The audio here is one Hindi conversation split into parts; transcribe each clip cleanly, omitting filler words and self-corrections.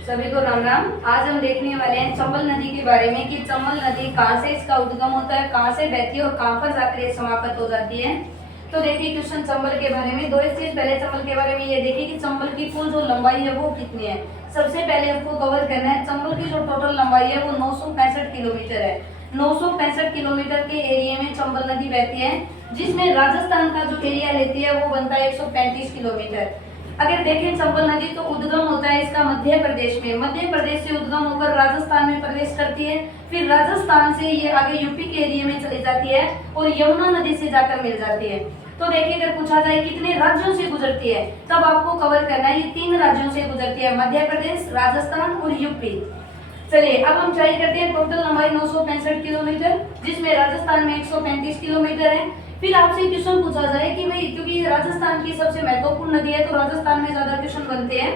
सभी को राम राम। आज हम देखने वाले हैं चंबल नदी के बारे में कि चंबल नदी कहाँ से इसका उद्गम होता है, कहाँ से बहती है और कहाँ पर जाकर ये समाप्त हो जाती है। तो देखिए क्वेश्चन चंबल के बारे में। दो चीज पहले चंबल के बारे में ये देखिए कि चंबल की कुल जो लंबाई है वो कितनी है। सबसे पहले आपको कवर करना है चंबल की जो टोटल लंबाई है वो 965 किलोमीटर है। 965 किलोमीटर के एरिया में चंबल नदी बहती है, जिसमें राजस्थान का जो एरिया लेती है वो बनता है 135 किलोमीटर। अगर देखें चंबल नदी तो उद्गम होता है इसका मध्य प्रदेश में। मध्य प्रदेश से उद्गम होकर राजस्थान में प्रवेश करती है, फिर राजस्थान से ये आगे यूपी के एरिया में चली जाती है और यमुना नदी से जाकर मिल जाती है। तो देखिए अगर पूछा जाए कितने राज्यों से गुजरती है, तब आपको कवर करना है ये 3 राज्यों से गुजरती है, मध्य प्रदेश, राजस्थान और यूपी। चलिए अब हम ट्राई करते हैं। टोटल लंबाई 965 किलोमीटर, जिसमें राजस्थान में 135 किलोमीटर है। फिर आपसे क्वेश्चन पूछा जाए कि भाई क्योंकि राजस्थान की सबसे महत्वपूर्ण नदी है तो राजस्थान में ज्यादा क्वेश्चन बनते हैं।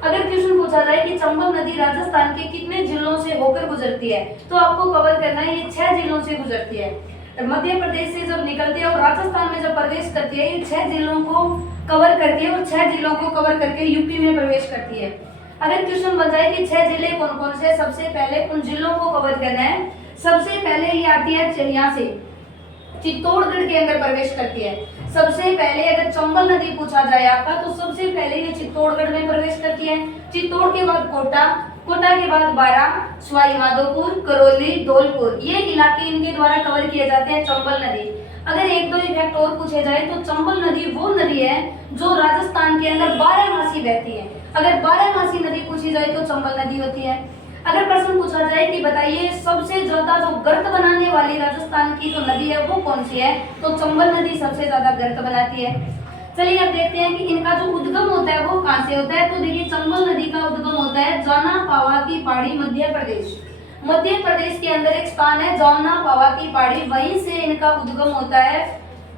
अगर क्वेश्चन पूछा जाए कि चंबल नदी राजस्थान के कितने जिलों से होकर गुजरती है, तो आपको कवर करना है ये 6 जिलों से गुजरती है। मध्य प्रदेश से जब निकलती है और राजस्थान में जब प्रवेश करती है, ये 6 जिलों को कवर करती है और 6 जिलों को कवर करके यूपी में प्रवेश करती है। अगर क्वेश्चन बन जाए कि 6 जिले कौन कौन से, सबसे पहले उन जिलों को कवर करना है। सबसे पहले ये आती है यहाँ से चित्तौड़गढ़ के अंदर प्रवेश करती है। सबसे पहले अगर चंबल नदी पूछा जाए आपका, तो सबसे पहले ये चित्तौड़गढ़ में प्रवेश करती है। चित्तौड़ के बाद कोटा, कोटा के बाद बारां, सवाई माधोपुर, करौली, धौलपुर, ये इलाके इनके द्वारा कवर किए जाते हैं चंबल नदी। अगर एक दो इफेक्ट और पूछे जाए तो चंबल नदी वो नदी है जो राजस्थान के अंदर 12 मासी बहती है। अगर 12 मासी नदी पूछी जाए तो चंबल नदी होती है। अगर प्रश्न पूछा जाए कि बताइए सबसे ज्यादा जो गर्त बनाने वाली राजस्थान की जो नदी है वो कौन सी है, तो चंबल नदी सबसे ज्यादा गर्त बनाती है। चलिए अब देखते हैं कि इनका जो उद्गम होता है वो कहां से होता है। तो देखिए चंबल नदी का उद्गम होता है जाना पावा की पहाड़ी, मध्य प्रदेश। मध्य प्रदेश के अंदर एक स्थान है जाना पावा की पहाड़ी, वहीं से इनका उद्गम होता है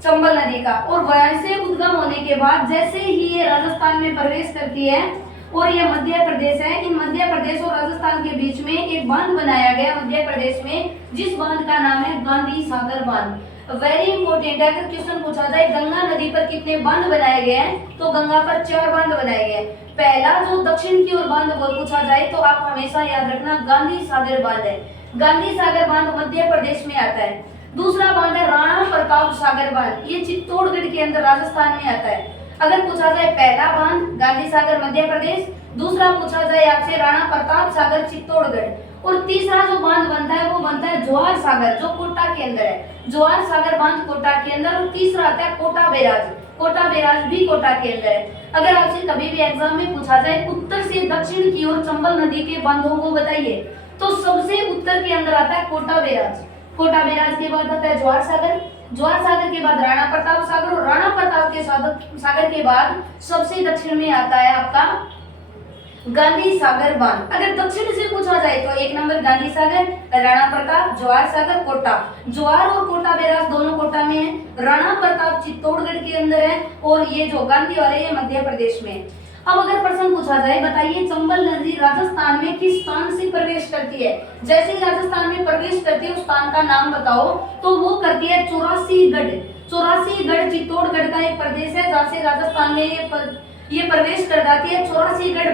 चंबल नदी का। और वहीं से उद्गम होने के बाद जैसे ही ये राजस्थान में प्रवेश करती है और ये मध्य प्रदेश है, इन मध्य प्रदेश और राजस्थान के बीच में एक बांध बनाया गया मध्य प्रदेश में, जिस बांध का नाम है गांधी सागर बांध। वेरी इंपॉर्टेंट है। अगर क्वेश्चन पूछा जाए गंगा नदी पर कितने बांध बनाए गए हैं, तो गंगा पर 4 बांध बनाए गए। पहला जो दक्षिण की ओर बांध वो पूछा जाए तो आप हमेशा याद रखना गांधी सागर बांध है। गांधी सागर बांध मध्य प्रदेश में आता है। दूसरा बांध है राणा प्रताप सागर बांध, ये चित्तौड़गढ़ के अंदर राजस्थान में आता है। अगर पूछा जाए पहला बांध गांधी सागर मध्य प्रदेश, दूसरा पूछा जाए आपसे राणा प्रताप सागर चित्तौड़गढ़, और तीसरा जो बांध बनता है वो बनता है जवाहर सागर जो कोटा के अंदर है। जवाहर सागर बांध कोटा के अंदर, और तीसरा आता है कोटा बैराज। कोटा बैराज भी कोटा के अंदर है। अगर आपसे कभी भी एग्जाम में पूछा जाए उत्तर से दक्षिण की ओर चंबल नदी के बांधों को बताइए, तो सबसे उत्तर के अंदर आता है कोटा बैराज। कोटा बैराज के बाद आता है जवाहर सागर, जवाहर सागर के बाद राणा प्रताप सागर, और राणा प्रताप के सागर के बाद सबसे दक्षिण में आता है आपका गांधी सागर बांध। अगर दक्षिण से पूछा जाए तो 1 नंबर गांधी सागर, राणा प्रताप, जवाहर सागर, कोटा। जवाहर और कोटा बैराज दोनों कोटा में है। राणा प्रताप चित्तौड़गढ़ के अंदर है, और ये जो गांधी वाले ये मध्य प्रदेश में। अब अगर प्रश्न पूछा जाए बताइए चंबल नदी राजस्थान में किस स्थान से प्रवेश करती है, जैसे ही राजस्थान में प्रवेश करती है उस स्थान का नाम बताओ, तो वो करती है 84गढ़। 84गढ़ चित्तौड़गढ़ का एक प्रदेश है जहाँ से राजस्थान में ये प्रवेश कर जाती है। 84गढ़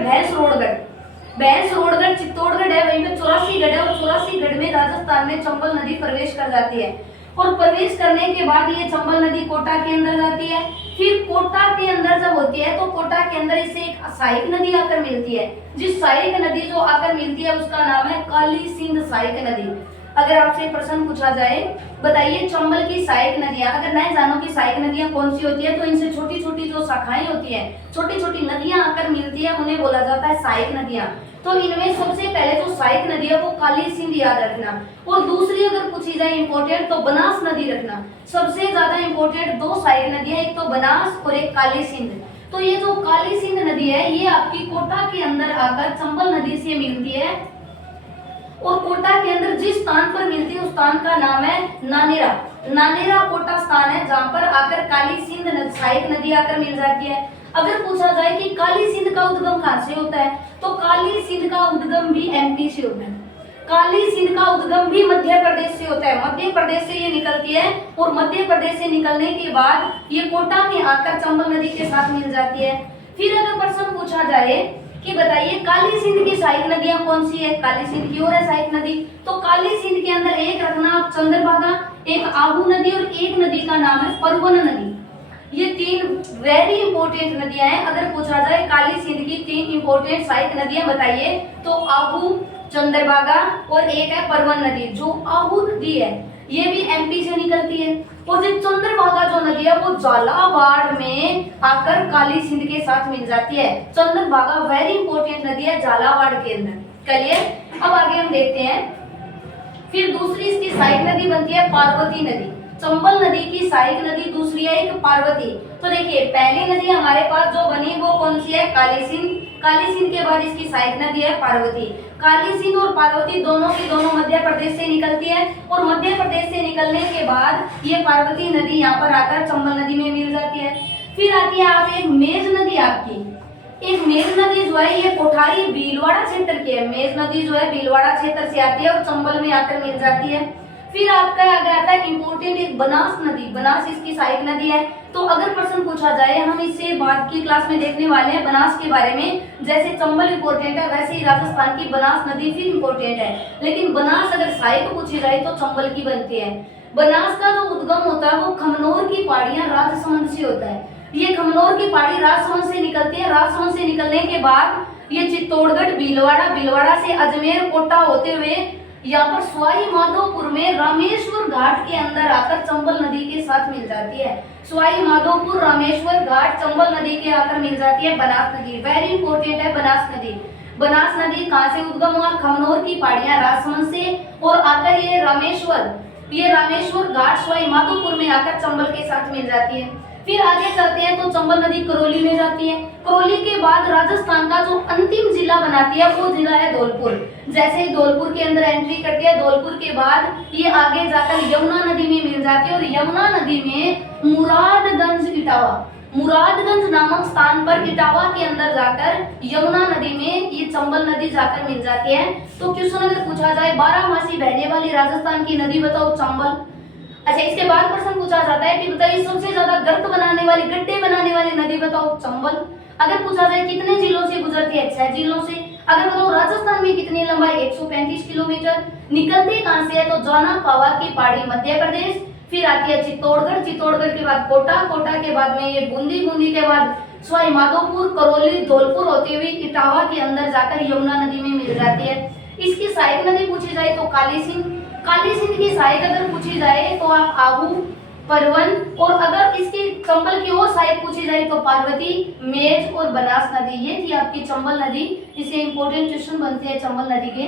भैंसरोडगढ़ चित्तौड़गढ़ है, वहीं पे 84गढ़ है, और 84गढ़ में राजस्थान में चंबल नदी प्रवेश कर जाती है। और प्रवेश करने के बाद ये चंबल नदी कोटा के अंदर जाती है। फिर कोटा के अंदर जब होती है तो कोटा के अंदर इसे एक सहायक नदी आकर मिलती है। जिस सहायक नदी जो आकर मिलती है उसका नाम है काली सिंध सहायक नदी। अगर आपसे प्रश्न पूछा जाए बताइए चंबल की सहायक नदियां, अगर नहीं जानो कि सहायक नदियां कौन सी होती है, तो इनसे छोटी छोटी जो शाखाएं होती हैं, छोटी छोटी नदियां आकर मिलती है, उन्हें बोला जाता है सहायक नदियां। तो इनमें सबसे पहले जो सहायक नदी है वो काली सिंध याद रखना, और दूसरी अगर पूछी जाए इंपॉर्टेंट तो बनास नदी रखना। सबसे ज्यादा इंपॉर्टेंट 2 सहायक नदियां, एक तो बनास और एक काली सिंध। तो ये जो काली सिंध नदी है ये आपकी कोटा के अंदर आकर चंबल नदी से मिलती है, और कोटा के अंदर जिस स्थान पर मिलती है उस स्थान का नाम है नानेरा। नानेरा कोटा स्थान है जहाँ पर आकर काली सिंध सहायक नदी आकर मिल जाती है। अगर पूछा जाए कि काली सिंध का उद्गम कहाँ से होता है, तो काली सिंध का उद्गम भी एमपी से होता है। काली सिंध का उद्गम भी मध्य प्रदेश से होता है। मध्य प्रदेश से ये निकलती है, और मध्य प्रदेश से निकलने के बाद ये कोटा में आकर चंबल नदी के साथ मिल जाती है। फिर अगर प्रश्न पूछा जाए कि बताइए काली सिंध की सहायक नदियां कौन सी है, काली सिंध की और है सहायक नदी। तो काली सिंध के अंदर एक रखना आप चंद्रभागा, एक आहू नदी और एक नदी का नाम है परवन नदी। ये तीन वेरी इंपॉर्टेंट नदियां हैं। अगर पूछा जाए काली सिंध की तीन इंपॉर्टेंट सहायक नदियां बताइए तो आहू, चंद्रभागा और एक है परवन नदी। जो आहू नदी है ये भी एमपी से निकलती है और जो चंद्रभागा जो नदी है वो झालावाड़ में आकर काली सिंध के साथ मिल जाती है। चंद्रभागा वेरी इंपॉर्टेंट नदी है झालावाड़ के अंदर। क्लियर। अब आगे हम देखते हैं। फिर दूसरी इसकी सहायक नदी बनती है पार्वती नदी। चंबल नदी की सहायक नदी दूसरी है एक पार्वती। तो देखिए पहली नदी हमारे पास जो बनी वो कौन सी है, काली सिंध। काली सिंध के बाद इसकी सहायक नदी है पार्वती। काली सिंध और पार्वती दोनों की दोनों मध्य प्रदेश से निकलती है और मध्य प्रदेश से निकलने के बाद ये पार्वती नदी यहाँ पर आकर चंबल नदी में मिल जाती है। फिर आती है आप एक मेज नदी। आपकी एक मेज नदी जो है ये कोठारी भीलवाड़ा क्षेत्र की है। मेज नदी जो है भीलवाड़ा क्षेत्र से आती है और चंबल में आकर मिल जाती है। फिर आपका आगे आता है इंपोर्टेंट एक बनास नदी। बनास इसकी सहायक नदी है। तो अगर प्रश्न पूछा जाए हम इससे बाद की क्लास में देखने वाले हैं बनास के बारे में। जैसे चंबल इंपोर्टेंट है वैसे ही राजस्थान की बनास नदी फिर इंपोर्टेंट है, लेकिन बनास अगर सहायक पूछी जाए तो चंबल की बनती है। बनास का जो उद्गम होता है वो खमनोर की पहाड़ियां राजसमंद से होता है। ये खमनोर की पहाड़ी राजसमंद से निकलती है। राजसमंद से निकलने के बाद ये चित्तौड़गढ़, भीलवाड़ा, भीलवाड़ा से अजमेर, कोटा होते हुए यहाँ पर सवाई माधोपुर में रामेश्वर घाट के अंदर आकर चंबल नदी के साथ मिल जाती है। सवाई माधोपुर, रामेश्वर घाट, चंबल नदी के आकर मिल जाती है बनास नदी। वेरी इंपॉर्टेंट है बनास नदी। बनास नदी कहाँ से उद्गम हुआ, खमनोर की पहाड़ियां राजसमंद से, और आकर ये रामेश्वर घाट सवाई माधोपुर में आकर चंबल के साथ मिल जाती है। फिर आगे चलते हैं तो चंबल नदी करौली में जाती है। करौली के बाद राजस्थान का जो अंतिम जिला बनाती है वो जिला है धौलपुर। जैसे ही धौलपुर के अंदर एंट्री करती है, धौलपुर के बाद ये आगे जाकर यमुना नदी में मिल जाती है और यमुना नदी में मुरादगंज नामक स्थान पर इटावा के अंदर जाकर यमुना नदी में ये चंबल नदी जाकर मिल जाती है। तो क्वेश्चन अगर पूछा जाए 12 मासी बहने वाली राजस्थान की नदी बताओ, चंबल। अच्छा, इसके बाद प्रश्न पूछा जाता है कि बताइए सबसे ज्यादा गड्ढे बनाने वाली नदी बताओ, चंबल। अगर पूछा जाए कितने जिलों से गुजरती है, 6 जिलों से। अगर बताओ राजस्थान में कितनी लंबाई, 135 किलोमीटर। निकलती कहां से है तो जाना पावा की पहाड़ी मध्य प्रदेश। फिर आती है चित्तौड़गढ़, चित्तौड़गढ़ के बाद कोटा, कोटा के बाद में ये बूंदी, बूंदी के बाद सवाई माधोपुर, करौली, धौलपुर होते हुए इटावा के अंदर जाकर यमुना नदी में मिल जाती है। इसकी सहायक नदी पूछी जाए तो काली सिंध। काली सिंध की सहायक अगर पूछी जाए तो आप आहू, परवन, और अगर इसकी चंबल की और सहायक पूछी जाए तो पार्वती, मेज और बनास नदी। ये थी आपकी चंबल नदी। इसे इंपॉर्टेंट क्वेश्चन बनते हैं चंबल नदी के।